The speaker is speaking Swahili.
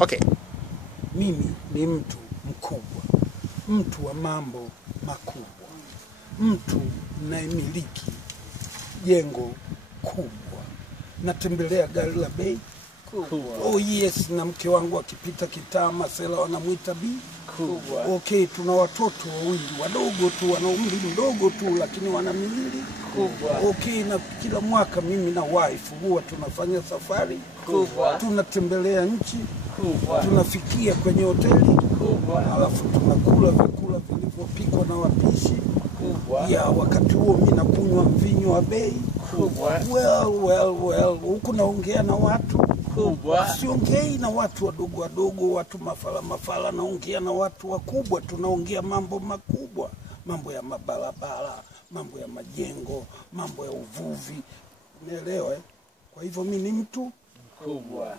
Okay. Mimi ni mtu mkubwa, mtu wa mambo makubwa, mtu nayemiliki jengo kubwa, natembelea gari la bei kubwa. Oh yes, na mke wangu akipita kitaa Masela wanamuita bi kubwa. Okay, tuna watoto wawili wadogo tu, wana umri mdogo tu, lakini wana milili kubwa. Okay, na kila mwaka mimi na wife huwa tunafanya safari kubwa, tunatembelea nchi kubwa, tunafikia kwenye hoteli kubwa, alafu tunakula vyakula vilivyopikwa na wapishi kubwa. Ya wakati huo mimi nakunywa mvinyo wa bei kubwa. Well, huku naongea na watu kubwa. Siongei na watu wadogo wadogo, watu mafala, naongea na watu wakubwa. Tunaongea mambo makubwa, mambo ya mabarabara, mambo ya majengo, mambo ya uvuvi. Unaelewa? Kwa hivyo mimi ni mtu mkubwa.